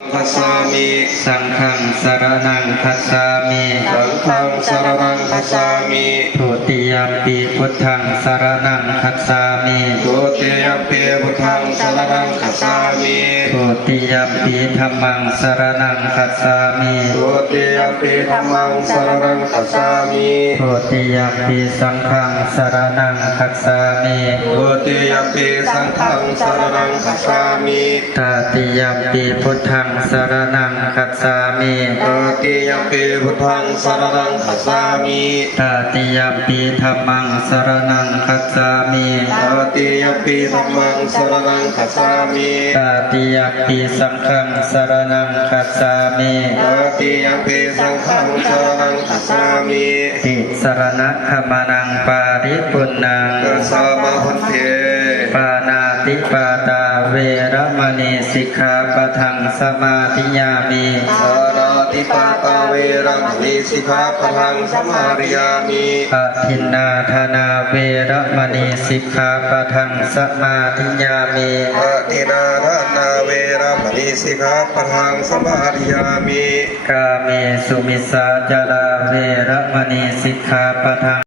คัสสามิสังฆังสรณังคัจฉามิ สังฆังสรณังคัสสามิ ทุติยัมปิพุทธังสรณังคัจฉามิ ทุติยัมปิพุทธังสรณังคัสสามิ ทุติยัมปิธัมมังสรณังคัจฉามิ ทุติยัมปิธัมมังสรณังคัสสามิ ทุติยัมปิสังฆังสรณังคัจฉามิ ทุติยัมปิสังฆังสรณังคัสสามิ ตติยัมปิพุทธังสรณังคัจฉามิ ตติยัมปิพุทธังสรณังคัสสามิ ตติยัมปิธัมมังสรณังคัจฉามิ ตติยัมปิธัมมังสรณังคัสสามิ ตติยัมปิสังฆังสรณังคัจฉามิ ตติยัมปิสังฆังสรณังคัสสามิ ติสรณะขมานังปาริปุณนัง กัสสามะหันเท ปานาติปาตาเวรมณีสิกขาปะทังสมาธิยามิ สาราติปาตาเวรมณีสิกขาปะทังสมาริยามิ อทินนาธนาเวรมณีสิกขาปะทังสมาธิยามิ ปฏินาทานาเวรมณีสิกขาปะทังสมาริยามิ กาเมสุมิสาจาราเวรมณีสิกขาปะทัง